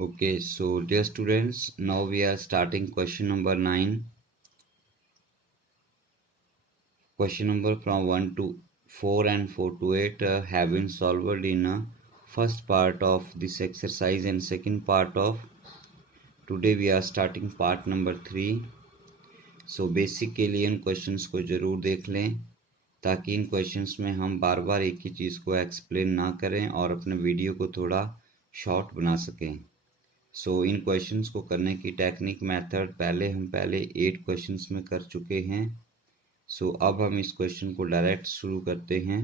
Okay, so dear students, now we are starting question number 9. Question number from 1 to 4 and 4 to 8 have been solved in first part of this exercise and second part of today we are starting part number 3. So basically in questions को जरूर देख लें ताकि इन questions में हम बार बार एक ही चीज़ को explain ना करें और अपने वीडियो को थोड़ा शॉर्ट बना सकें। सो इन क्वेश्चंस को करने की टेक्निक मेथड हम पहले 8 क्वेश्चंस में कर चुके हैं। सो अब हम इस क्वेश्चन को डायरेक्ट शुरू करते हैं।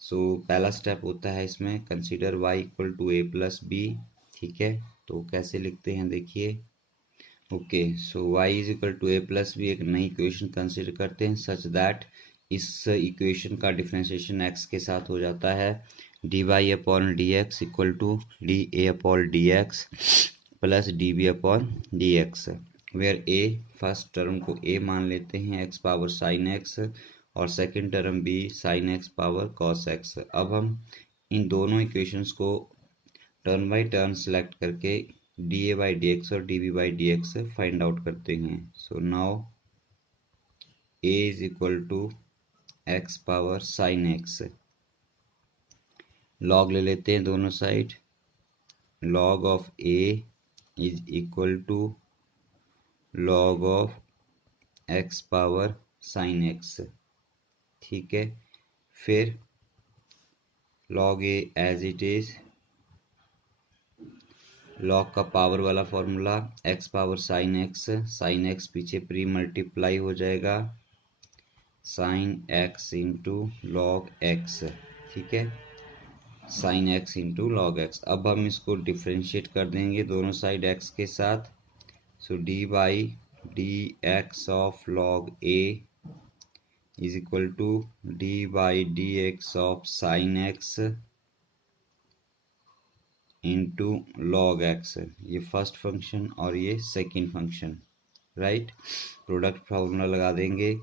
सो पहला स्टेप होता है इसमें consider y equal to a plus b. ठीक है, तो कैसे लिखते हैं देखिए। Okay, so y is equal to a plus b एक नई इक्वेशन कंसीडर करते हैं सच दैट इस इक्वेशन का डिफरेंशिएशन x के साथ हो जाता है dy upon d x equal to d a upon d x plus d b upon d x, where a first term को a मान लेते हैं x पावर साइन x और second term b sine x power cos x। अब हम इन दोनों equations को टर्न बाय टर्न सेलेक्ट करके d A by D x और d b by D x find out करते हैं। So now a is equal to x power sine x, log ले लेते हैं दोनों side, log of a is equal to log of x power sine x। ठीक है, फिर log a as it is, log का पावर वाला formula x power sine x पीछे प्री मल्टीप्लाई हो जाएगा sine x into log x। ठीक है, sine x into log x। अब हम इसको डिफ्रेंशिएट कर देंगे दोनों साइड x के साथ। So d by D x of log a is equal to d by D x of sine x into log x. ये फर्स्ट फंक्शन और ये second function, right. Product formula लगा देंगे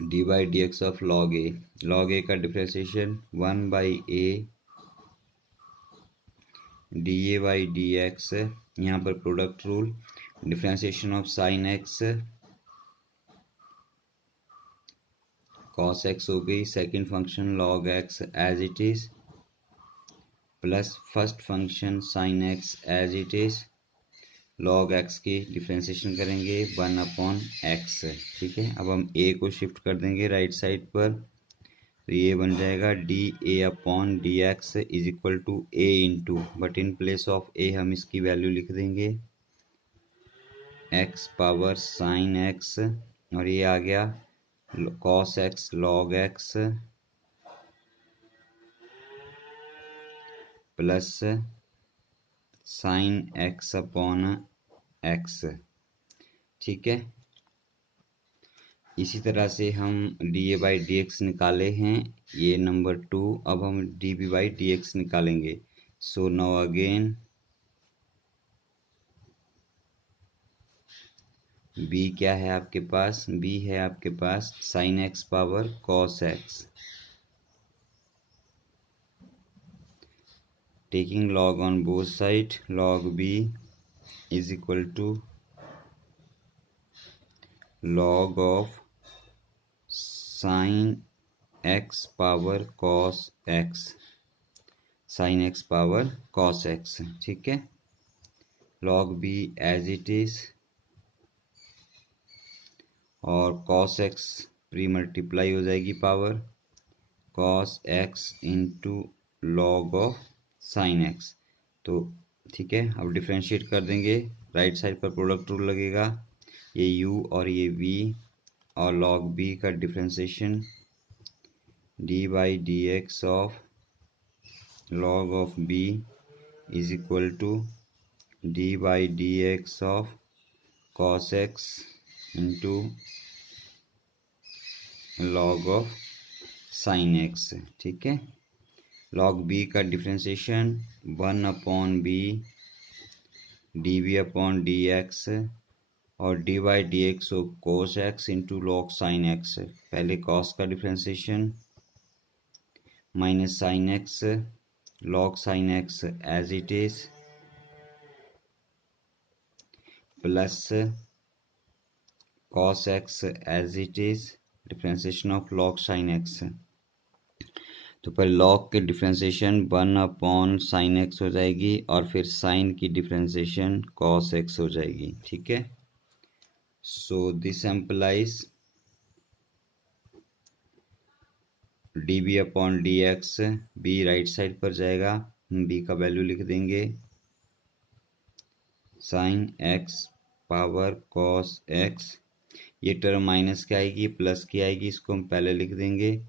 d by D x of log a का differentiation 1 by a d A by D x. यहाँ पर product rule, differentiation of sine x cos x हो गई, second function log x as it is plus first function sine x as it is, log x की differentiation करेंगे 1 upon x. ठीक है, अब हम a को शिफ्ट कर देंगे राइट साइड पर, तो ये बन जाएगा d a upon d x is equal to a into, but in place of a हम इसकी वैल्यू लिख देंगे x पावर साइन x और ये आ गया cos x log x plus sine x upon x। ठीक है, इसी तरह से हम d A by D x निकाले हैं, ये नंबर 2। अब हम d b by D x निकालेंगे। सो नाउ अगेन b क्या है आपके पास, b है आपके पास sine x power cos x, taking log on both side, log b is equal to log of sin x power cos x, sin x power cos x। ठीक है, log b as it is और cos x pre multiply हो जाएगी power cos x into log of sine x. तो ठीक है, अब differentiate कर देंगे, राइट साइड पर प्रोडक्ट रूल लगेगा, ये u और ये v और log b का differentiation d by D x of log of b is equal to d by D x of cos x into log of sine x। ठीक है, log b का differentiation 1 upon b d b upon d x और d by D x of cos x into log sine x. पहले cos का differentiation minus sine x log sin x as it is plus cos x as it is, differentiation of log sin x। तो पहले log के differentiation 1/sin x हो जाएगी और फिर sin की डिफ्रेंसिएशन cos x हो जाएगी, ठीक है। So this employees db/dx, b right side पर जाएगा, हम b का वैल्यू लिख देंगे sin x power cos x, ये टर्म माइनस की आएगी प्लस की आएगी, इसको हम पहले लिख देंगे।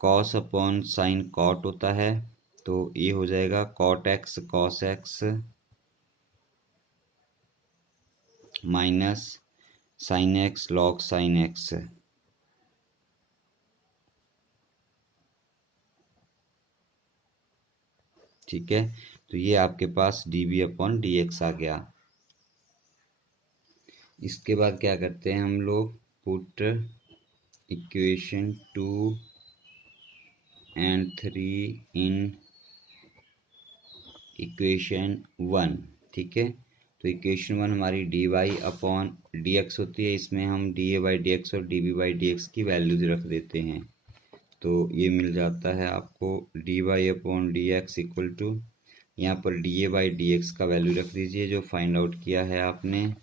cos अपॉन साइन cot होता है, तो ये हो जाएगा cot x cos x minus sin x log sin x। ठीक है, तो ये आपके पास db/dx आ गया। इसके बाद क्या करते हैं हम लोग, put equation 2 and 3 in equation 1, ठीक है। तो इक्वेशन 1 हमारी dy/dx होती है, इसमें हम dA/dx और dB/dx की वैल्यूज रख देते हैं। तो ये मिल जाता है आपको dy/dx इक्वल टू, यहाँ पर dA/dx का वैल्यू रख दीजिए जो फाइंड आउट किया है आपने,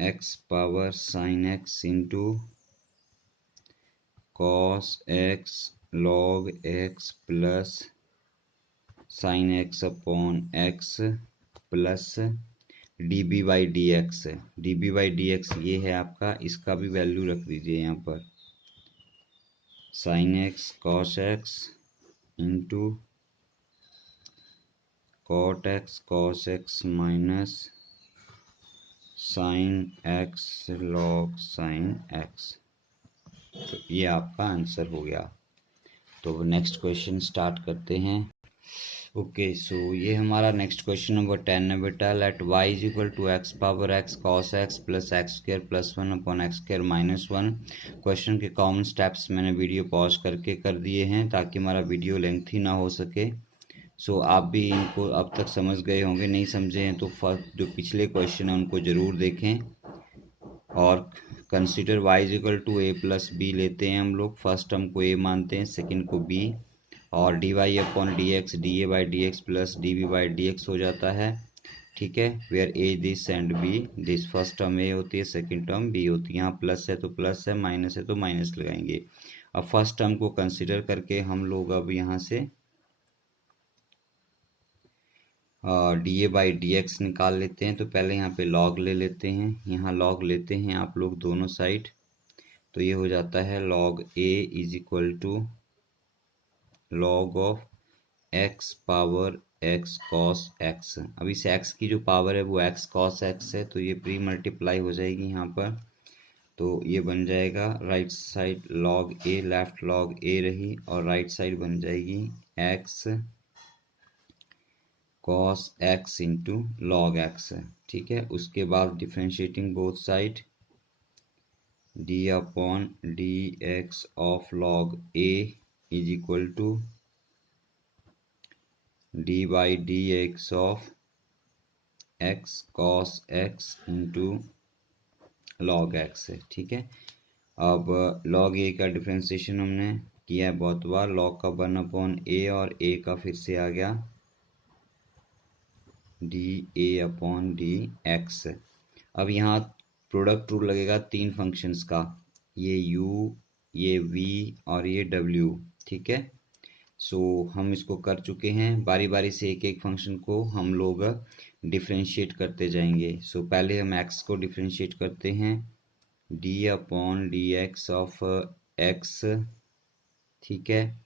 x power sine x into cos x log x plus sine x upon x plus dB/dx। dB/dx ये है आपका, इसका भी वैल्यू रख दीजिए यहाँ पर, sine x cos x into cot x cos x minus sine x log sin x। तो ये आपका आंसर हो गया। तो नेक्स्ट क्वेश्चन स्टार्ट करते हैं। ओके, सो ये हमारा नेक्स्ट क्वेश्चन नंबर 10 है बेटा। Let y is equal to x power x cos x plus x square plus 1/x²-1। Question के कॉमन स्टेप्स मैंने वीडियो पॉज करके कर दिए हैं ताकि हमारा वीडियो लेंथी ना हो सके। सो आप भी इनको अब तक समझ गए होंगे, नहीं समझे हैं तो फर्स्ट जो पिछले क्वेश्चन हैं उनको ज़रूर देखें। और consider y is equal to a plus b लेते हैं हम लोग, फर्स्ट टर्म को a मानते हैं, सेकंड को b, और dy/dx dA/dx प्लस dB/dx हो जाता है, ठीक है। Where a this and b this, first term a होती है, सेकंड टर्म b होती है। यहाँ प्लस है तो प्लस है, माइनस है तो माइनस लगाएंगे। अब फर्स्ट टर्म को कंसीडर करके हम लोग अब यहाँ से dA/dx निकाल लेते हैं। तो पहले यहाँ पे log ले लेते हैं, यहाँ log लेते हैं आप लोग दोनों साइड, तो ये हो जाता है log a is equal to log of x power x cos x। अब इस x की जो पावर है वो x cos x है, तो ये प्री मल्टीप्लाई हो जाएगी यहाँ पर, तो ये बन जाएगा right side log a, left log a रही, और राइट साइड बन जाएगी x cos x into log x, ठीक है। उसके बाद differentiating both side, d/dx of log a is equal to d/dx of x cos x into log x, ठीक है। अब log a का डिफ्रेंशिएशन हमने किया है बहुत बार, log का 1/a और a का फिर से आ गया dA/dx। अब यहाँ प्रोडक्ट रूल लगेगा तीन फंक्शंस का, ये u, ये v और ये w, ठीक है। सो हम इसको कर चुके हैं, बारी बारी से एक एक फंक्शन को हम लोग डिफ्रेंशिएट करते जाएंगे। सो पहले हम x को डिफ्रेंशिएट करते हैं, d/dx ऑफ x, ठीक है,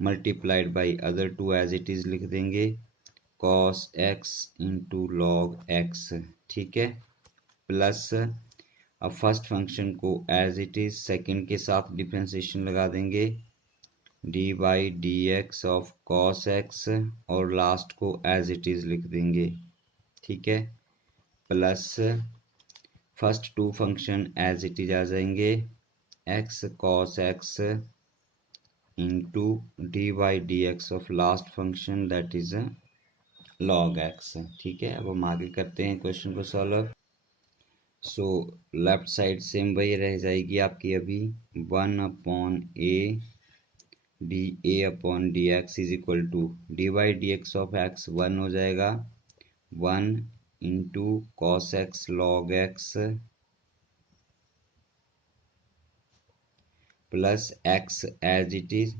multiplied by other two as it is लिख देंगे, cos x into log x, ठीक है, प्लस अब फर्स्ट फंक्शन को एज इट इज सेकंड के साथ डिफ्रेंशिएशन लगा देंगे, d/dx ऑफ cos x, और लास्ट को एज इट इज लिख देंगे, ठीक है, plus first two function as it is आ जाएंगे, x cos x into d by D x of last function that is log x। ठीक है, अब हम आगे करते हैं क्वेश्चन को solve. So left side same वही रह जाएगी आपकी अभी, 1/a d a upon d x is equal to d by D x of x 1 हो जाएगा, 1 into cos x log x plus x as it is,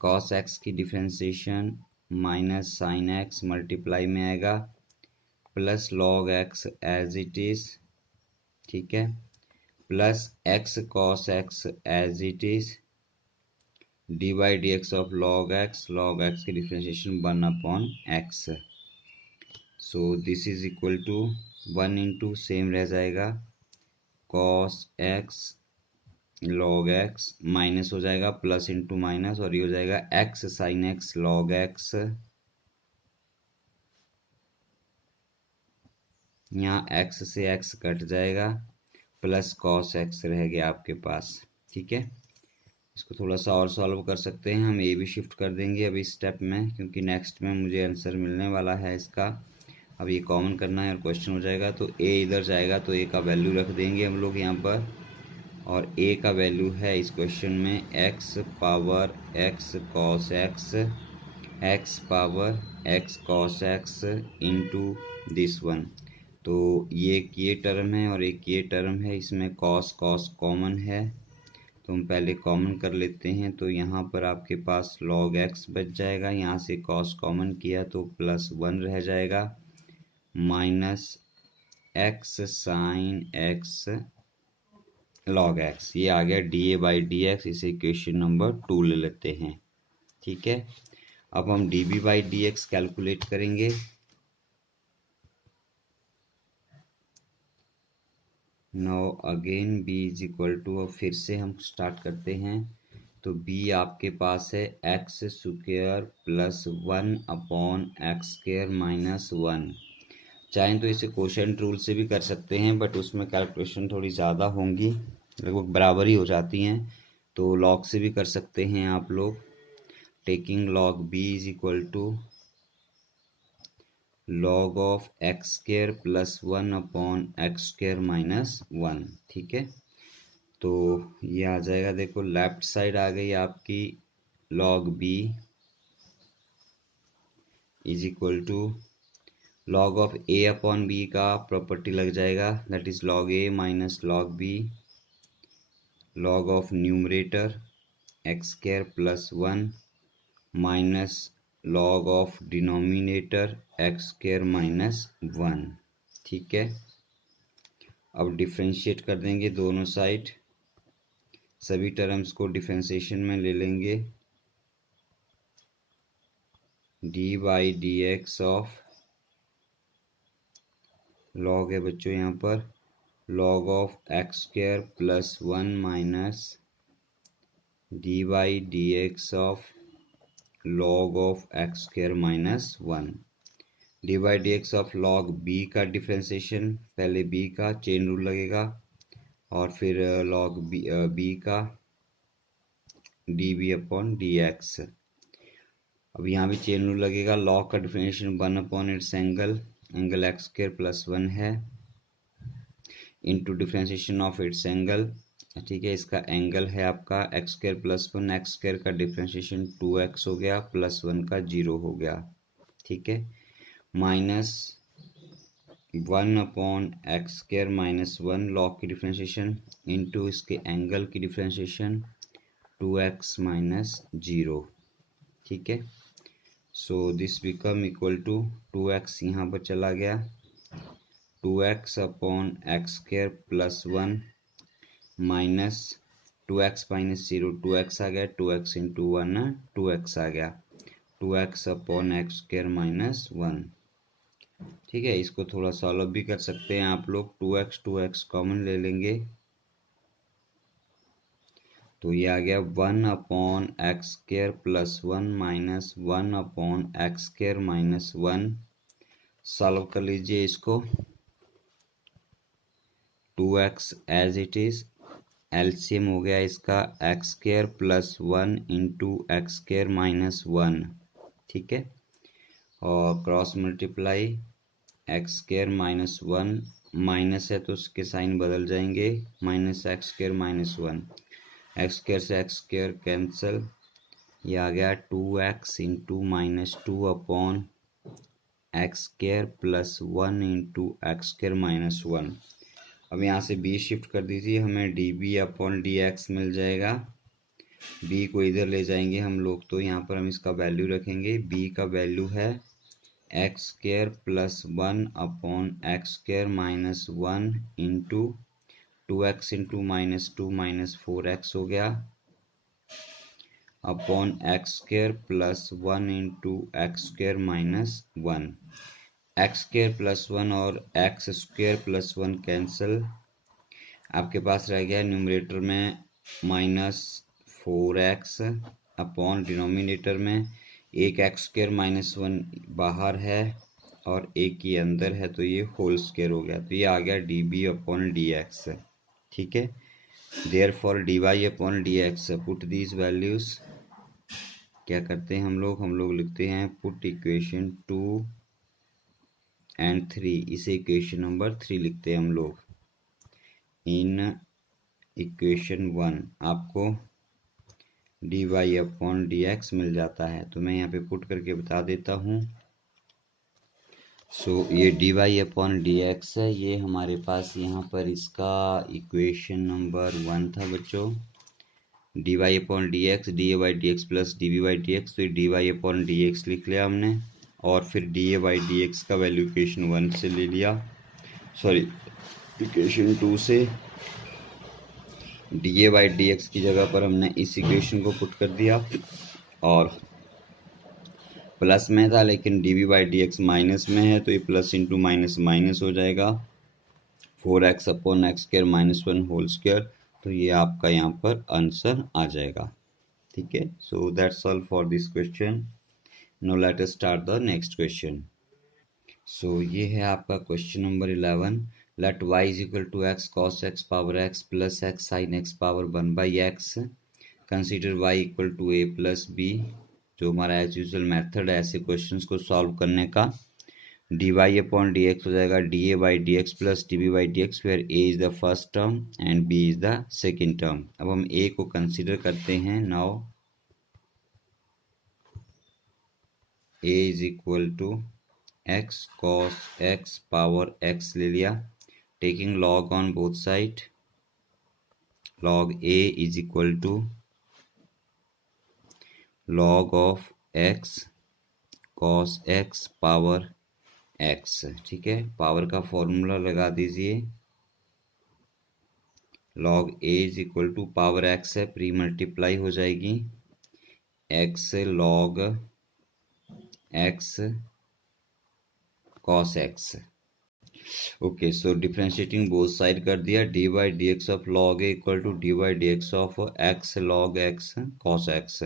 cos x की differentiation minus sine x multiply में आएगा, plus log x as it is, ठीक है, plus x cos x as it is, d by D x of log x की differentiation 1/x। So this is equal to 1 into same रह जाएगा cos x log x minus हो जाएगा plus into minus, और ये हो जाएगा x sine x log x, यहाँ एक्स से एक्स कट जाएगा, प्लस कॉस एक्स रह गया आपके पास। ठीक है, इसको थोड़ा सा और सॉल्व कर सकते हैं हम, ए भी शिफ्ट कर देंगे अभी स्टेप में, क्योंकि नेक्स्ट में मुझे आंसर मिलने वाला है इसका। अब ये कॉमन करना है और क्वेश्चन हो जाएगा, तो ए इधर जाएगा तो ए का वैल्यू रख देंगे हम लोग यहाँ पर, और ए का वैल्यू है इस क्वेश्चन में x power x cos x, x power x cos x into this one. तो ये टर्म है और एक ये टर्म है, इसमें कॉस कॉस कॉमन है, तो हम पहले कॉमन कर लेते हैं। तो यहाँ पर आपके पास log x बच जाएगा, यहाँ से cos कॉमन किया तो +1 रह जाएगा, minus x sine x log x, ये आ गया dA बाई डी एक्स। इसे इक्वेशन नंबर 2 ले लेते हैं। ठीक है, अब हम dB by D x calculate करेंगे। Now again b is equal to, अब फिर से हम स्टार्ट करते हैं। तो b आपके पास है एक्स स्क्वायर प्लस 1/x²-1। चाहें तो इसे कोशेंट रूल से भी कर सकते हैं, बट उसमें कैलकुलेशन थोड़ी ज़्यादा होंगी, लगभग बराबर ही हो जाती हैं। तो लॉग से भी कर सकते हैं आप लोग, taking log b is equal to log of x² plus 1/x²-1। ठीक है, तो ये आ जाएगा, देखो लेफ्ट साइड आ गई आपकी log b is equal to log of a upon b का प्रॉपर्टी लग जाएगा, that is log a minus log b, log of numerator x² plus 1 minus log of denominator x²-1। ठीक है, अब डिफ्रेंशिएट कर देंगे दोनों साइड, सभी टर्म्स को डिफ्रेंशिएशन में ले लेंगे। D by D x of, log है बच्चों यहाँ पर, log of x² plus 1 minus D by D x of log of x²-1। D by D x of log b का डिफ्रेंशिएशन, पहले b का चेन रूल लगेगा, और फिर log b का db अपॉन dx। अब यहाँ भी चेन रूल लगेगा, log का differentiation 1/its angle x² plus 1 है, into differentiation of its angle. ठीक है, इसका एंगल है आपका x² प्लस 1, x² का डिफ्रेंशिएशन 2x हो गया, प्लस 1 का 0 हो गया। ठीक है, माइनस 1/x²-1 log की डिफ्रेंशिएशन इंटू इसके एंगल की डिफ्रेंशिएशन 2x माइनस 0। ठीक है, so this become equal to 2x यहाँ पर चला गया, 2x upon x² plus 1 minus 2x minus 0, 2x आ गया, 2x इंटू 1 2x आ गया, 2x अपॉन x²-1। ठीक है, इसको थोड़ा सॉल्व भी कर सकते हैं आप लोग, 2x कॉमन ले लेंगे, तो ये आ गया 1/x² plus 1 minus 1/x²-1। Solve कर लीजिए इसको, 2x as it is, LCM हो गया इसका x square plus 1 into x square minus 1, ठीक है। और cross multiply x square minus 1, minus है तो उसके साइन बदल जाएंगे, minus x square minus 1, x square से एक्स स्क्वायर कैंसिल, ये आ गया 2x into minus 2 upon x square plus 1 into x square minus 1। अब यहाँ से b शिफ्ट कर दीजिए, हमें db अपॉन dx मिल जाएगा। b को इधर ले जाएंगे हम लोग तो यहाँ पर हम इसका वैल्यू रखेंगे, b का वैल्यू है x square plus 1 upon x square minus 1 into 2x into minus 2 minus 4x हो गया upon x square plus 1 into x square minus 1। X square plus 1 और एक्स स्क्वायर प्लस 1 कैंसिल, आपके पास रह गया numerator में minus 4x upon denominator में एक x square minus 1 बाहर है और एक ये अंदर है तो ये होल स्क्वायर हो गया, तो ये आ गया db अपॉन dx, ठीक है। Therefore dy upon dx, put these values, क्या करते हैं हम लोग लिखते हैं पुट इक्वेशन 2 एंड 3, इसे इक्वेशन नंबर 3 लिखते हैं हम लोग। इन इक्वेशन 1 आपको dy अपॉन dx मिल जाता है, तो मैं यहाँ पे पुट करके बता देता हूँ। सो ये dy अपॉन dx है, ये हमारे पास यहाँ पर इसका इक्वेशन नंबर 1 था बच्चों। dy upon dx, da by D x plus db by D x, तो ये dy अपॉन dx लिख लिया हमने और फिर da बाई डी एक्स का वैल्यू इक्वेशन 1 से ले लिया, सॉरी इक्वेशन 2 से। da बाई डी एक्स की जगह पर हमने इस इक्वेशन को पुट कर दिया और प्लस में था लेकिन db by D x minus में है तो ये प्लस इंटू माइनस माइनस हो जाएगा, 4x upon x square minus 1 whole square, तो ये आपका यहाँ पर आंसर आ जाएगा, ठीक है। So that's all for this question. Now let us start the next question. सो ये है आपका question number 11। Let y is equal to x cos x power x plus x sine x power 1 by x, consider y equal to a plus b। जो हमारा as usual method है ऐसे questions को solve करने का, dy upon dx हो जाएगा da by D x plus db by D x, where a is the first term and b is the second term. अब हम a को कंसीडर करते हैं। Now a is equal to x cos x power x ले लिया, taking log on both side, log a is equal to log of x cos x power x, ठीक है। Power का फॉर्मूला लगा दीजिए, log a is equal to power x है, pre multiply हो जाएगी x log x cos x। Okay, so differentiating both side कर दिया, d by D x of log a equal to d by D x of x log x cos x.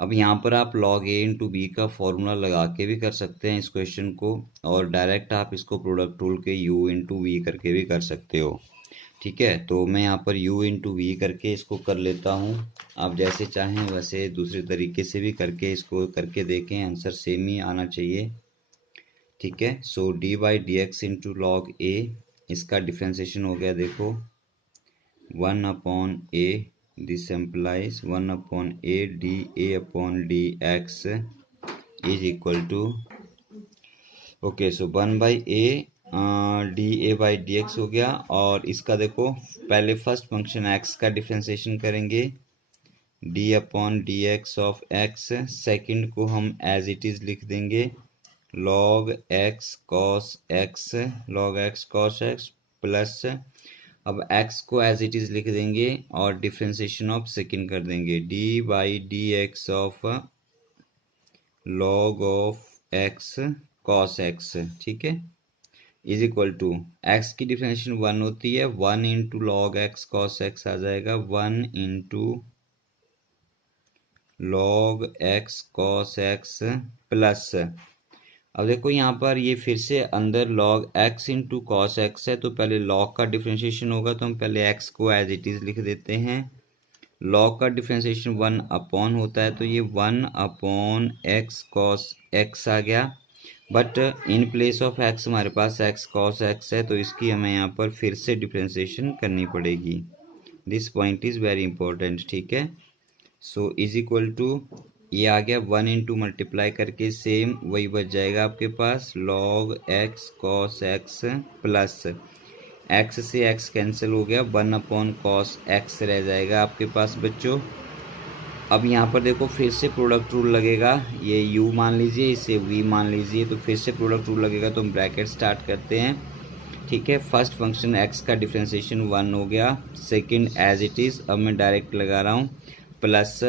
अब यहाँ पर आप log a into b का formula लगा के भी कर सकते हैं इस क्वेश्चन को, और डायरेक्ट आप इसको प्रोडक्ट रूल के u इंटू वी करके भी कर सकते हो, ठीक है। तो मैं यहाँ पर u इंटू वी करके इसको कर लेता हूँ, आप जैसे चाहें वैसे दूसरे तरीके से भी करके इसको करके देखें, आंसर सेम ही आना चाहिए, ठीक है। सो d by D x into log a, इसका डिफ्रेंसिएशन हो गया देखो 1 upon a, this implies 1 upon a d a upon d x is equal to, okay so 1 by a d A by D x हो गया। और इसका देखो पहले फर्स्ट फंक्शन एक्स का डिफ्रेंसिएशन करेंगे, d upon d x of x, second को हम एज इट इज़ लिख देंगे log x cos x, log x cos x plus, अब x को एज इट इज लिख देंगे और डिफ्रेंसिएशन ऑफ सेकेंड कर देंगे, d by D x of log of x cos x, ठीक है, इज इक्वल टू x की डिफ्रेंसिएशन 1 होती है, 1 into log x cos x आ जाएगा 1 into log x cos x plus, अब देखो यहाँ पर ये फिर से अंदर log x into cos x है, तो पहले log का डिफ्रेंशिएशन होगा, तो हम पहले x को एज इट इज़ लिख देते हैं। log का डिफ्रेंशिएशन 1 अपॉन होता है, तो ये 1 अपॉन x कॉस x आ गया। But in place of x हमारे पास x कॉस x है, तो इसकी हमें यहाँ पर फिर से डिफ्रेंशिएशन करनी पड़ेगी। This point is very important, ठीक है। सो इज इक्वल टू ये आ गया 1 इंटू मल्टीप्लाई करके सेम वही बच जाएगा आपके पास log x cos x plus x से x कैंसिल हो गया, 1 अपॉन कॉस x रह जाएगा आपके पास बच्चों। अब यहाँ पर देखो फिर से प्रोडक्ट रूल लगेगा, ये u मान लीजिए, इसे v मान लीजिए, तो फिर से प्रोडक्ट रूल लगेगा, तो हम ब्रैकेट स्टार्ट करते हैं, ठीक है। फर्स्ट फंक्शन x का डिफ्रेंशिएशन 1 हो गया, सेकंड एज इट इज़, अब मैं डायरेक्ट लगा रहा हूँ, plus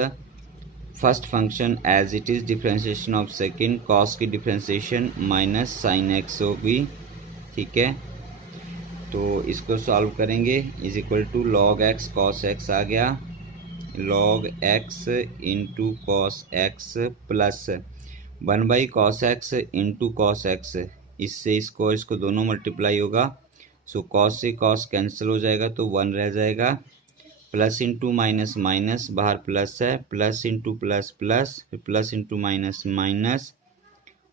first function as it is differentiation of second, cos की डिफ्रेंशिएशन माइनस साइन एक्स होगी, ठीक है। तो इसको सॉल्व करेंगे, is equal to log x cos x आ गया, log x into cos x plus 1 by cos x into cos x, इससे इसको दोनों मल्टीप्लाई होगा, सो कॉस से कॉस कैंसिल हो जाएगा, तो 1 रह जाएगा, प्लस इंटू माइनस माइनस, बाहर प्लस है, प्लस इंटू प्लस प्लस, फिर प्लस इंटू माइनस माइनस,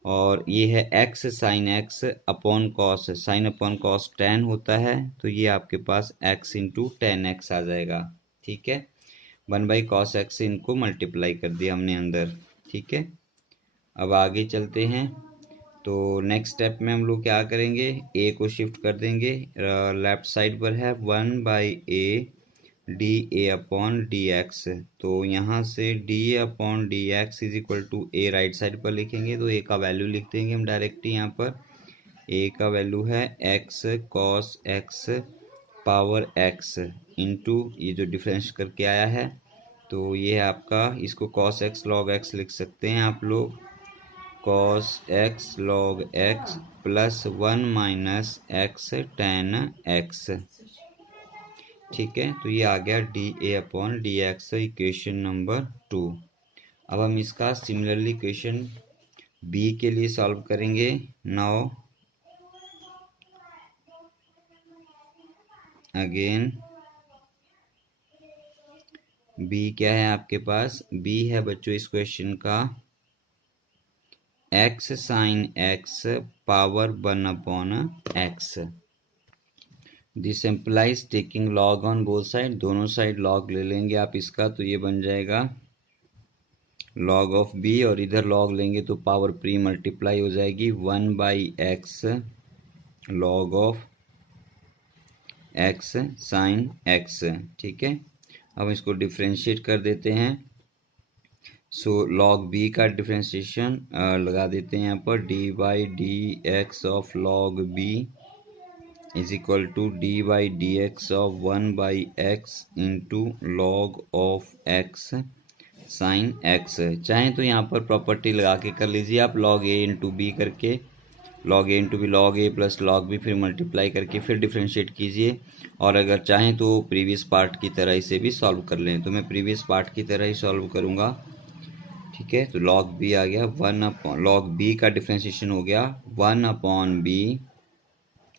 और ये है x sign x upon cos, sine upon cos tan होता है, तो ये आपके पास x इंटू टेन एक्स आ जाएगा, ठीक है। 1 बाई कॉस एक्स से इनको मल्टीप्लाई कर दिया हमने अंदर, ठीक है। अब आगे चलते हैं, तो नेक्स्ट स्टेप में हम लोग क्या करेंगे, a को शिफ्ट कर देंगे, लेफ्ट साइड पर है 1 by a d a upon d x, तो यहाँ से d a upon d x is equal to a right side पर लिखेंगे, तो ए का वैल्यू लिख देंगे हम डायरेक्टली यहाँ पर, ए का वैल्यू है x cos x power x into ये जो डिफरेंस करके आया है, तो ये है आपका, इसको कॉस एक्स लॉग एक्स लिख सकते हैं आप लोग, cos x log x plus 1 minus x ten x, ठीक है। तो ये आ गया d a upon d x, equation number 2। अब हम इसका सिमिलरली इक्वेशन बी के लिए सॉल्व करेंगे। नाउ अगेन बी क्या है आपके पास, बी है बच्चों इस क्वेश्चन का x sine x power 1 upon x, this implies taking log on both side, दोनों साइड लॉग ले लेंगे आप इसका, तो ये बन जाएगा लॉग ऑफ बी, और इधर लॉग लेंगे तो पावर प्री मल्टीप्लाई हो जाएगी, 1 by x log of x sine x, ठीक है। अब इसको डिफ्रेंशिएट कर देते हैं, सो लॉग बी का डिफ्रेंशिएशन लगा देते हैं यहाँ पर, d by D x of log b is equal to d by D x of 1 by x into log of x sine x. चाहें तो यहाँ पर प्रॉपर्टी लगा के कर लीजिए आप, लॉग ए इंटू बी करके, लॉग ए इंटू बी लॉग ए प्लस लॉग बी, फिर मल्टीप्लाई करके फिर डिफ्रेंशिएट कीजिए, और अगर चाहें तो प्रीवियस पार्ट की तरह इसे भी सॉल्व कर लें, तो मैं प्रीवियस पार्ट की तरह ही सॉल्व करूँगा, ठीक है। तो लॉग बी आ गया 1 अपॉन, लॉग बी का डिफ्रेंशिएशन हो गया 1 upon b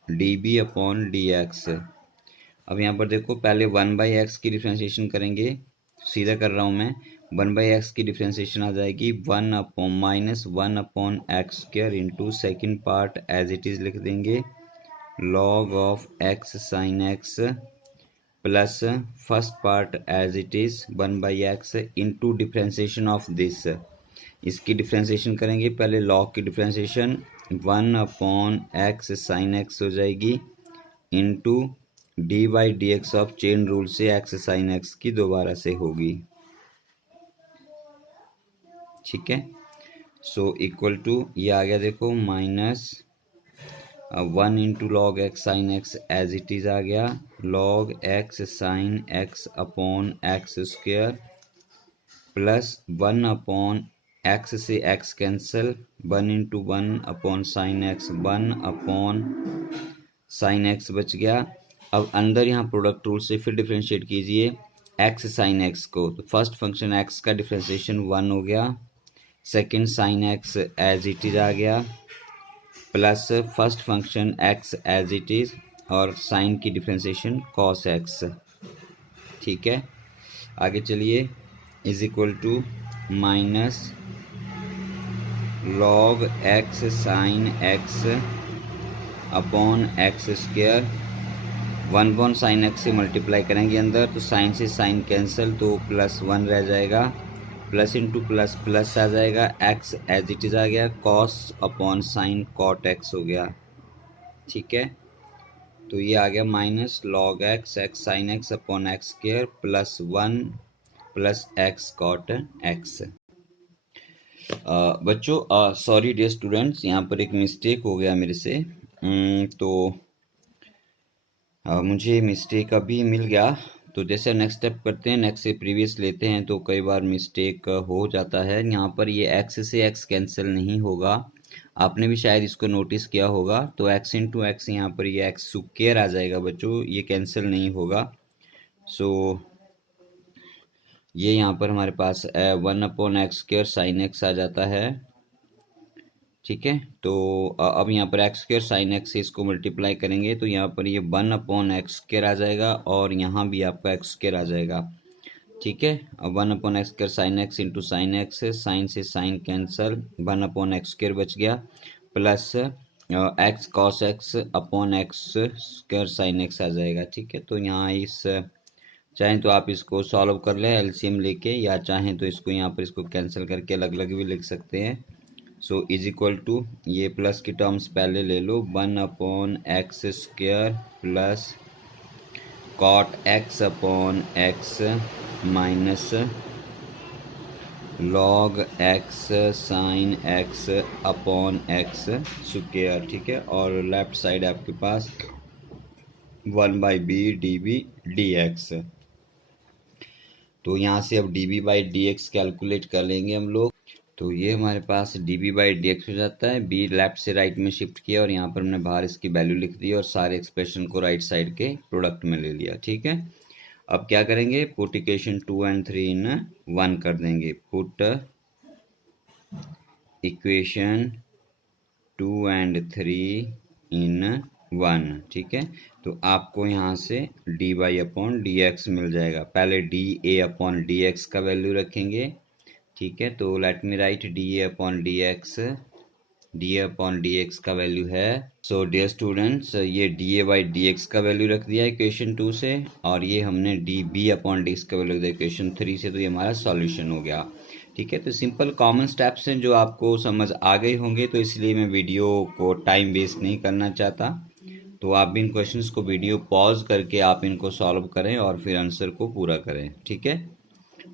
d b upon d x. अब यहाँ पर देखो पहले 1 बाई एक्स की डिफ्रेंशिएशन करेंगे, सीधा कर रहा हूँ मैं, 1 बाई एक्स की डिफ्रेंशिएशन आ जाएगी 1 upon minus 1 upon x square into second part as it is लिख देंगे log of x sine x plus first part as it is 1 by x into differentiation of this, इसकी differentiation करेंगे, पहले log की differentiation 1 upon x sine x हो जाएगी into d by D x of chain rule से x sine x की दोबारा से होगी, ठीक है। सो इक्वल टू ये आ गया देखो minus 1 into log x sine x as it is आ गया, log x sine x upon x square plus 1 upon x से x cancel, 1 into 1 upon sine x, 1 upon sine x बच गया। अब अंदर यहाँ प्रोडक्ट रूल से फिर डिफ्रेंशिएट कीजिए एक्स साइन एक्स को, तो फर्स्ट फंक्शन एक्स का डिफ्रेंशिएशन 1 हो गया, second sine x as it is आ गया, plus first function x as it is और साइन की डिफ्रेंसिएशन कॉस एक्स। ठीक है, आगे चलिए, is equal to minus log x sine x upon x square. 1 sine x से मल्टीप्लाई करेंगे अंदर तो साइन से साइन कैंसिल, तो +1 रह जाएगा, प्लस इंटू प्लस प्लस आ जाएगा, एक्स एज इट इज़ आ गया, cos upon sine cot x हो गया। ठीक है, तो ये आ गया minus log x x sine x upon x square +1 plus x cot x. बच्चों सॉरी डियर स्टूडेंट्स, यहाँ पर एक मिस्टेक हो गया मेरे से। तो मुझे मिस्टेक अभी मिल गया, तो जैसे नेक्स्ट स्टेप करते हैं, नेक्स्ट से प्रीवियस लेते हैं, तो कई बार मिस्टेक हो जाता है। यहाँ पर ये एक्स से एक्स कैंसिल नहीं होगा, आपने भी शायद इसको नोटिस किया होगा। तो एक्स इंटू एक्स यहाँ पर ये एक्स स्क्वायर आ जाएगा बच्चों, ये कैंसिल नहीं होगा। सो ये यहाँ पर हमारे पास 1/x² साइन एक्स आ जाता है। ठीक है, तो अब यहाँ पर x² साइन एक्स से इसको मल्टीप्लाई करेंगे तो यहाँ पर ये 1/x² आ जाएगा और यहाँ भी आपका x² आ जाएगा। ठीक है, अब 1/x² sine x into sine x, sine से साइन कैंसल, 1/x² बच गया, plus x cos x upon x² sine x आ जाएगा। ठीक है, तो यहाँ इस चाहें तो आप इसको सॉल्व कर लें एलसीएम लेके, या चाहें तो इसको यहाँ पर इसको कैंसिल करके अलग अलग भी लिख सकते हैं। सो इज इक्वल टू, ये प्लस की टर्म्स पहले ले लो, 1/x² plus cot x upon x minus log x sine x upon x square. ठीक है, और लेफ्ट साइड आपके पास 1/b db dx। तो यहाँ से अब db/dx कैलकुलेट कर लेंगे हम लोग। तो ये हमारे पास db/dx हो जाता है, b लेफ्ट से राइट में शिफ्ट किया और यहाँ पर हमने बाहर इसकी वैल्यू लिख दी और सारे एक्सप्रेशन को राइट साइड के प्रोडक्ट में ले लिया। ठीक है, अब क्या करेंगे, पुट इक्वेशन 2 and 3 इन 1 कर देंगे। पुट इक्वेशन 2 and 3 इन 1। ठीक है, तो आपको यहाँ से dy/dx मिल जाएगा। पहले dA/dx का वैल्यू रखेंगे। ठीक है, तो let me right dA/dx, dA/dx का वैल्यू है, सो डियर स्टूडेंट्स ये dA/dx का वैल्यू रख दिया इक्वेशन 2 से, और ये हमने dB/dx का वैल्यू दिया इक्वेशन 3 से, तो ये हमारा सॉल्यूशन हो गया। ठीक है, तो सिंपल कॉमन स्टेप्स हैं जो आपको समझ आ गए होंगे, तो इसलिए मैं वीडियो को टाइम वेस्ट नहीं करना चाहता। तो आप भी इन क्वेश्चंस को वीडियो पॉज करके आप इनको सॉल्व करें और फिर आंसर को पूरा करें। ठीक है,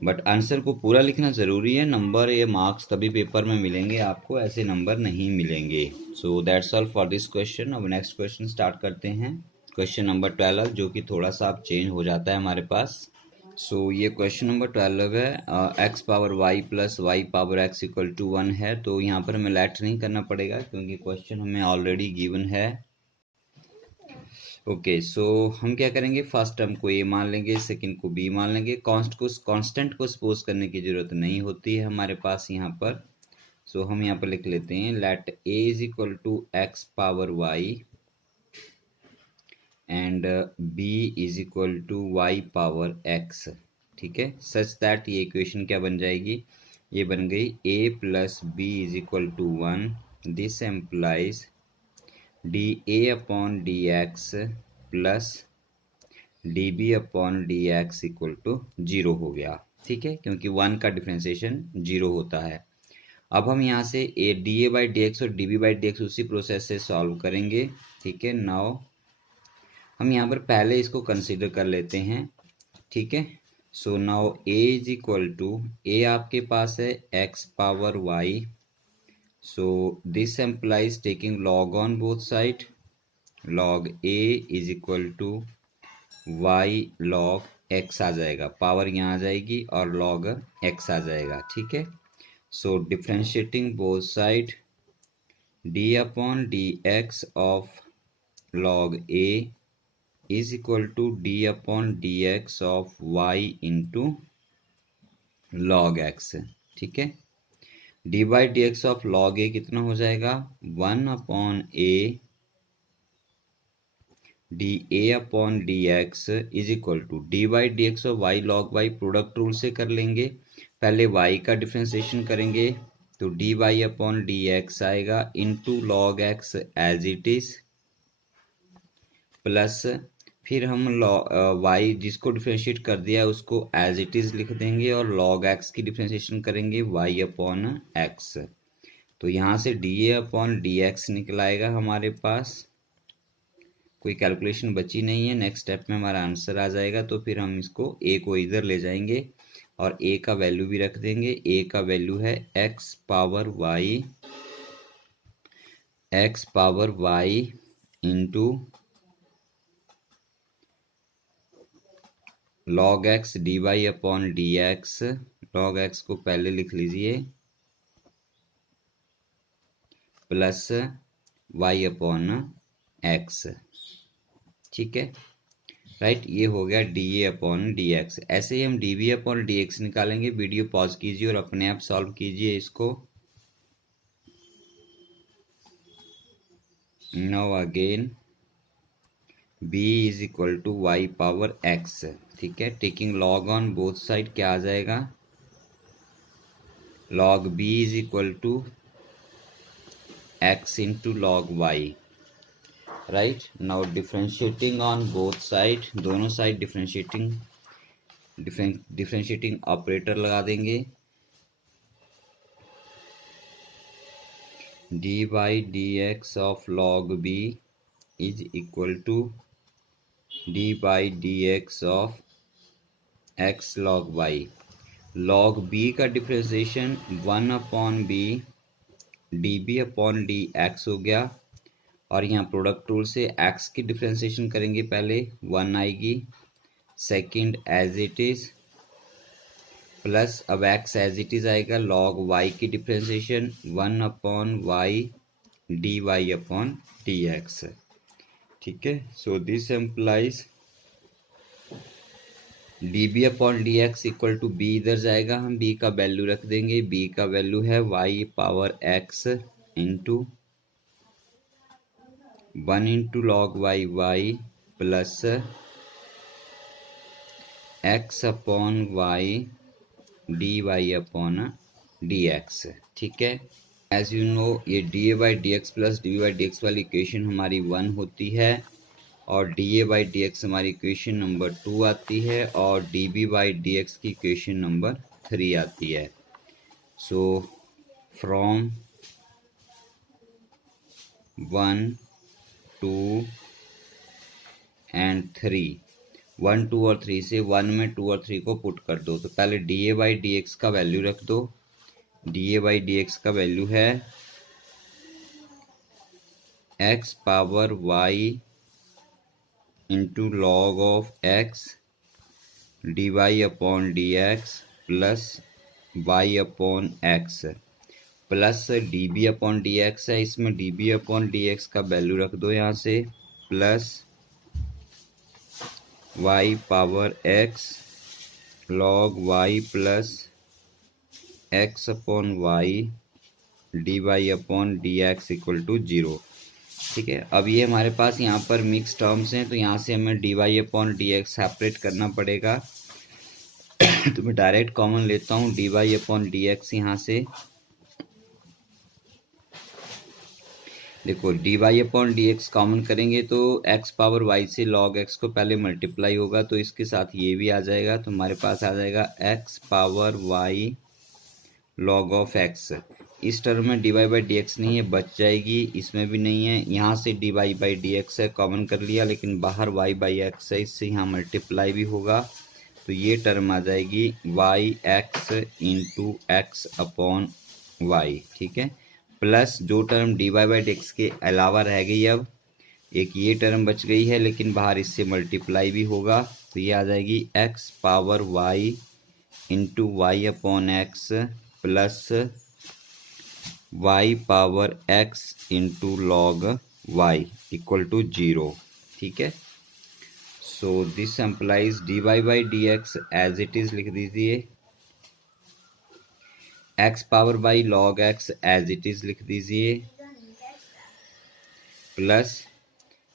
बट आंसर को पूरा लिखना ज़रूरी है, नंबर या मार्क्स तभी पेपर में मिलेंगे आपको, ऐसे नंबर नहीं मिलेंगे। सो that's all for this question. अब नेक्स्ट क्वेश्चन स्टार्ट करते हैं, क्वेश्चन नंबर 12, जो कि थोड़ा सा अब चेंज हो जाता है हमारे पास। सो ये क्वेश्चन नंबर 12 है, x power y plus y power x equal to 1 है। तो यहाँ पर हमें लेट नहीं करना पड़ेगा क्योंकि क्वेश्चन हमें ऑलरेडी गिवन है। ओके, सो हम क्या करेंगे, फर्स्ट टर्म को a मान लेंगे, सेकंड को b मान लेंगे, कांस्टेंट को सपोज करने की जरूरत नहीं होती है हमारे पास यहाँ पर। सो हम यहाँ पर लिख लेते हैं, let a is equal to x power y and b is equal to y power x। ठीक है, सच दैट ये इक्वेशन क्या बन जाएगी, ये बन गई a plus b is equal to 1। This implies dA/dx plus dB/dx equal to 0 हो गया। ठीक है, क्योंकि 1 का डिफ्रेंसिएशन 0 होता है। अब हम यहाँ से dA/dx और dB/dx उसी प्रोसेस से सॉल्व करेंगे। ठीक है, नाउ हम यहाँ पर पहले इसको कंसीडर कर लेते हैं। ठीक है, so now a is equal to, a आपके पास है x power y, so this implies taking log on both side, log a is equal to y log x आ जाएगा, पावर यहाँ आ जाएगी और log x आ जाएगा। ठीक है, so differentiating both side, d/dx of log a is equal to d/dx of y into log x। ठीक है, d by D x of log a कितना हो जाएगा 1/a d a upon d x is equal to d by D x of y log y product rule से कर लेंगे। पहले y का डिफ्रेंसिएशन करेंगे तो d y upon d x आएगा into log x as it is plus फिर हम वाई जिसको डिफ्रेंशिएट कर दिया उसको एज इट इज लिख देंगे और लॉग एक्स की डिफ्रेंशिएशन करेंगे वाई अपॉन एक्स। तो यहाँ से d a upon d x निकल आएगा हमारे पास, कोई कैलकुलेशन बची नहीं है। नेक्स्ट स्टेप में हमारा आंसर आ जाएगा तो फिर हम इसको ए को इधर ले जाएंगे और ए का वैल्यू भी रख देंगे। ए का वैल्यू है x power y into log x d y upon d x. Log x को पहले लिख लीजिए प्लस वाई अपॉन एक्स, ठीक है राइट। ये हो गया d a upon d x. ऐसे ही हम d b upon d x निकालेंगे। वीडियो पॉज कीजिए और अपने आप सॉल्व कीजिए इसको। Now again b is equal to y power x, ठीक है। Taking log on both side क्या आ जाएगा, log b is equal to x into log y, right. Now differentiating on both side, दोनों साइड डिफ्रेंशिएटिंग ऑपरेटर लगा देंगे। D by D x of log b is equal to d by D x of x log y. Log b का differentiation 1/b d b upon d x हो गया और यहाँ product rule से x की differentiation करेंगे। पहले 1 आएगी, second as it is plus अब x एज इट इज आएगा, लॉग y की differentiation 1/y d y upon d x, ठीक है। So this implies d b upon d x equal to be, इधर जाएगा हम b का वैल्यू रख देंगे। b का वैल्यू है y power x into 1 into log y y plus x upon y d y upon d x, ठीक है। एज यू नो ये d A by D x plus d by D x वाली equation हमारी 1 होती है और डी ए by D एक्स हमारी इक्वेशन नंबर 2 आती है और d b by D x की इक्वेशन नंबर 3 आती है। सो फ्रॉम 1, 2 एंड 3, 1, 2 और 3 से 1 में 2 और 3 को पुट कर दो। तो पहले d A by D x का वैल्यू रख दो। D A by D x का वैल्यू है x power y into log of x d y upon d x plus y upon x plus d b upon d x है, इसमें d b upon d x का value रख दो यहाँ से, plus y power x log y plus x upon y d y upon d x equal to 0, ठीक है। अब ये हमारे पास यहाँ पर मिक्स टर्म्स हैं तो यहाँ से हमें d y upon d x separate करना पड़ेगा। तो मैं डायरेक्ट कॉमन लेता हूँ d y upon d x. यहाँ से देखो d y upon d x common करेंगे तो एक्स पावर वाई से लॉग एक्स को पहले मल्टीप्लाई होगा तो इसके साथ ये भी आ जाएगा। तो हमारे पास आ जाएगा x power y log of x. इस टर्म में d y by D x नहीं है, बच जाएगी, इसमें भी नहीं है। यहाँ से d y by D x है, कॉमन कर लिया, लेकिन बाहर वाई बाई एक्स है, इससे यहाँ मल्टीप्लाई भी होगा तो ये टर्म आ जाएगी y x into x upon y, ठीक है। प्लस जो term d y by D x के अलावा रह गई, अब एक ये टर्म बच गई है लेकिन बाहर इससे मल्टीप्लाई भी होगा तो ये आ जाएगी x power y into y upon x plus y power x into log y equal to 0, ठीक है। So this implies d y by D x as it is लिख दीजिए x power by log x as it is लिख दीजिए, plus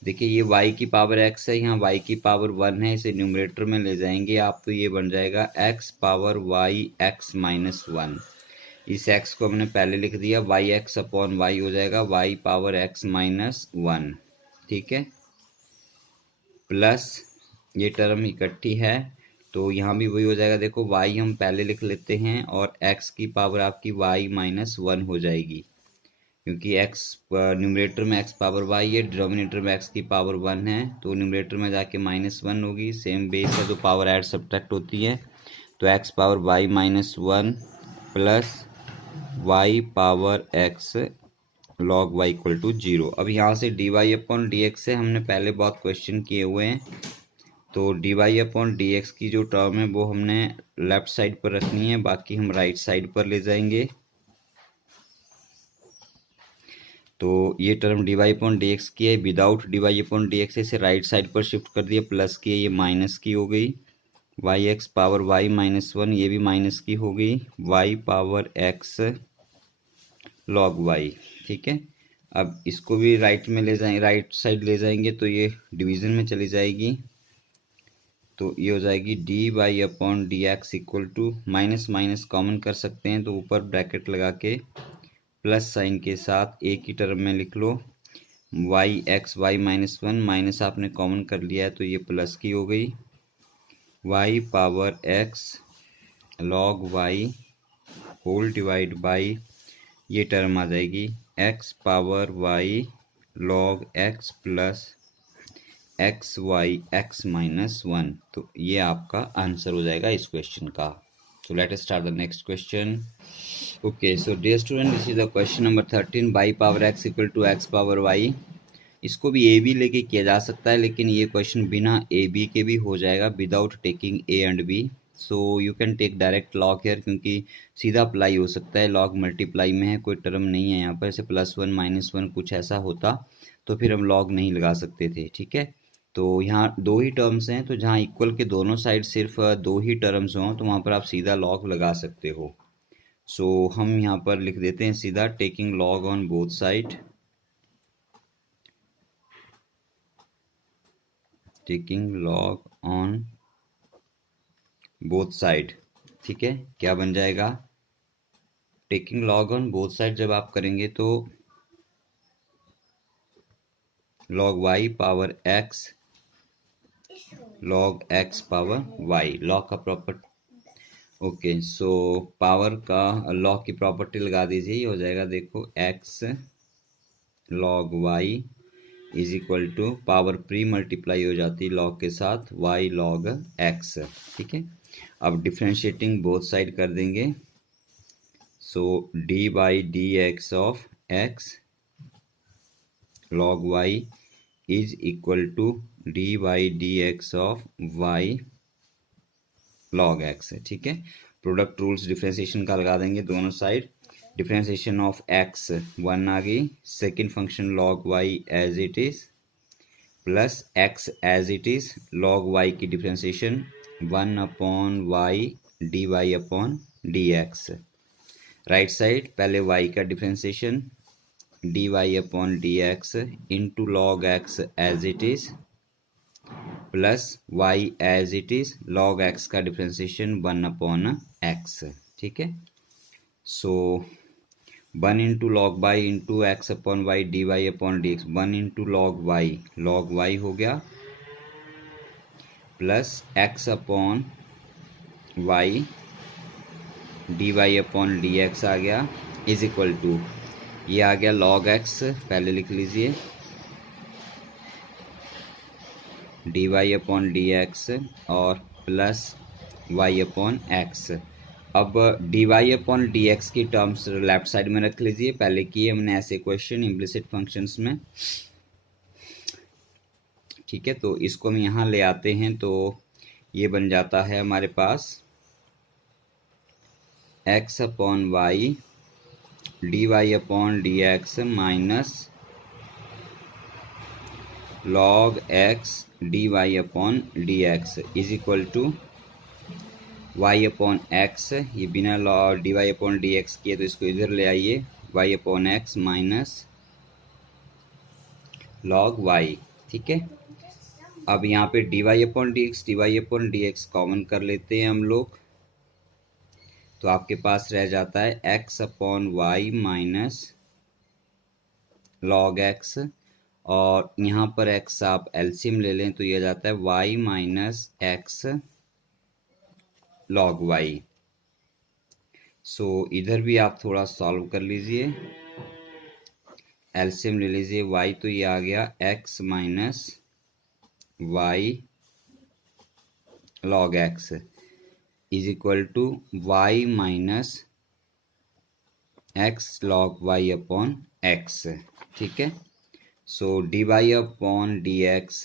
देखिए ये y की power x है, यहाँ y की पावर 1 है, इसे न्यूमरेटर में ले जाएंगे आप तो ये बन जाएगा x power y x minus 1। इस x को हमने पहले लिख दिया, वाई एक्स अपॉन वाई हो जाएगा y पावर x माइनस 1, ठीक है। प्लस ये टर्म इकट्ठी है तो यहाँ भी वही हो जाएगा, देखो y हम पहले लिख लेते हैं और x की पावर आपकी y माइनस 1 हो जाएगी, क्योंकि x न्यूमरेटर में x पावर y है, डिनोमिनेटर में x की पावर 1 है, तो न्यूमरेटर में जाके माइनस 1 होगी। सेम बेस है तो पावर ऐड सब्ट्रैक्ट होती है, तो x power y minus 1 plus y power x log y equal to 0। अब यहाँ से dy अपॉन डी एक्स से हमने पहले बहुत क्वेश्चन किए हुए हैं, तो dy अपॉन डी एक्स की जो टर्म है वो हमने लेफ्ट साइड पर रखनी है, बाकी हम राइट साइड पर ले जाएंगे। तो ये term d y upon d x की है, without d y upon d x इसे राइट साइड पर शिफ्ट कर दिया, प्लस की है, ये माइनस की हो गई, y x power y minus 1 ये भी माइनस की हो गई, y power x log y, ठीक है। अब इसको भी राइट में ले जाएंगे, राइट साइड ले जाएंगे तो ये डिवीज़न में चली जाएगी, तो ये हो जाएगी d y upon d x equal to, minus minus common कर सकते हैं तो ऊपर ब्रैकेट लगा के प्लस साइन के साथ एक ही टर्म में लिख लो, y x y minus 1 minus आपने कॉमन कर लिया है तो ये प्लस की हो गई, y power x log y whole divide by ये टर्म आ जाएगी x power y log x plus x y x minus 1। तो ये आपका आंसर हो जाएगा इस क्वेश्चन का। So let us start the next question. Okay, so dear student, this is the question number 13, y power x equal to x power y। इसको भी a b लेके किया जा सकता है, लेकिन ये क्वेश्चन बिना a b के भी हो जाएगा without taking a and b। So you can take direct log here, क्योंकि सीधा अप्लाई हो सकता है, लॉग मल्टीप्लाई में है, कोई टर्म नहीं है यहाँ पर, जैसे +1 -1 कुछ ऐसा होता तो फिर हम लॉग नहीं लगा सकते थे, ठीक है। तो यहाँ दो ही टर्म्स हैं, तो जहाँ इक्वल के दोनों साइड सिर्फ दो ही टर्म्स हों तो वहाँ पर आप सीधा लॉग लगा सकते हो। सो हम यहाँ पर लिख देते हैं सीधा taking log on both side, taking log on both side, ठीक है। क्या बन जाएगा, taking log on both side जब आप करेंगे तो log y power x log x power y, log का प्रॉपर्टी, ओके। सो पावर का लॉग की प्रॉपर्टी लगा दीजिए, ये हो जाएगा देखो x log y is equal to, power pre multiply हो जाती है लॉग के साथ, वाई लॉग एक्स, ठीक है। अब डिफ्रेंशिएटिंग बोथ साइड कर देंगे, so d by D x of x log y is equal to d by D x of y log x है, ठीक है। प्रोडक्ट रूल्स डिफ्रेंसिएशन का लगा देंगे दोनों साइड, डिफ्रेंसिएशन ऑफ एक्स 1 आ गई, second function log y as it is plus x as it is, log y की differentiation 1 upon y d y upon d x, right side पहले y का differentiation d y upon d x into log x as it is plus y as it is, log x का differentiation 1 upon x, ठीक है। So 1 into log Y into x upon y d y upon d x, 1 into log y हो गया plus x upon y d y upon d x आ गया is equal to, ये आ गया log x, पहले लिख लीजिए d y upon d x और प्लस वाई अपॉन एक्स। अब d y upon d x की टर्म्स लेफ्ट साइड में रख लीजिए, पहले किए हमने ऐसे क्वेश्चन इम्प्लिसिट फंक्शंस में, ठीक है। तो इसको हम यहाँ ले आते हैं तो ये बन जाता है हमारे पास x upon y d y upon d x minus log x d y upon d x is equal to y upon x, ये बिना dy अपॉन डी एक्स किए तो इसको इधर ले आइए, y upon x minus log y, ठीक है। अब यहाँ पे dy upon d x common कर लेते हैं हम लोग, तो आपके पास रह जाता है x upon y minus log x, और यहाँ पर x आप एलसीएम ले लें तो ये जाता है y minus x log y। सो इधर भी आप थोड़ा सॉल्व कर लीजिए, एलसीएम ले लीजिए y, तो ये आ गया x minus y log x is equal to y minus x log y upon x, ठीक है। So dy upon d x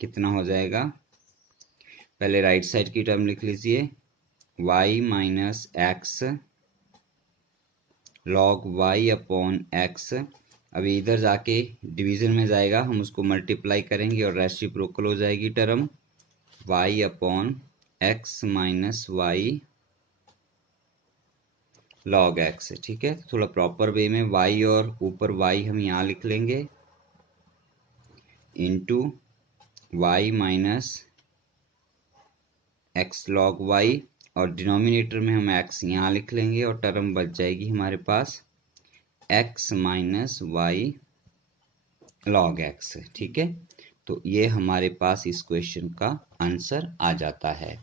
कितना हो जाएगा, पहले राइट साइड की टर्म लिख लीजिए, y minus x log y upon x। अभी इधर जाके डिवीजन में जाएगा, हम उसको मल्टीप्लाई करेंगे और रेसिप्रोकल हो जाएगी term, y upon x minus y log x, ठीक है। थोड़ा प्रॉपर वे में y और ऊपर y हम यहाँ लिख लेंगे into y minus x log y, और डिनोमिनेटर में हम x यहाँ लिख लेंगे और टर्म बच जाएगी हमारे पास x minus y log x, ठीक है। तो ये हमारे पास इस क्वेश्चन का आंसर आ जाता है।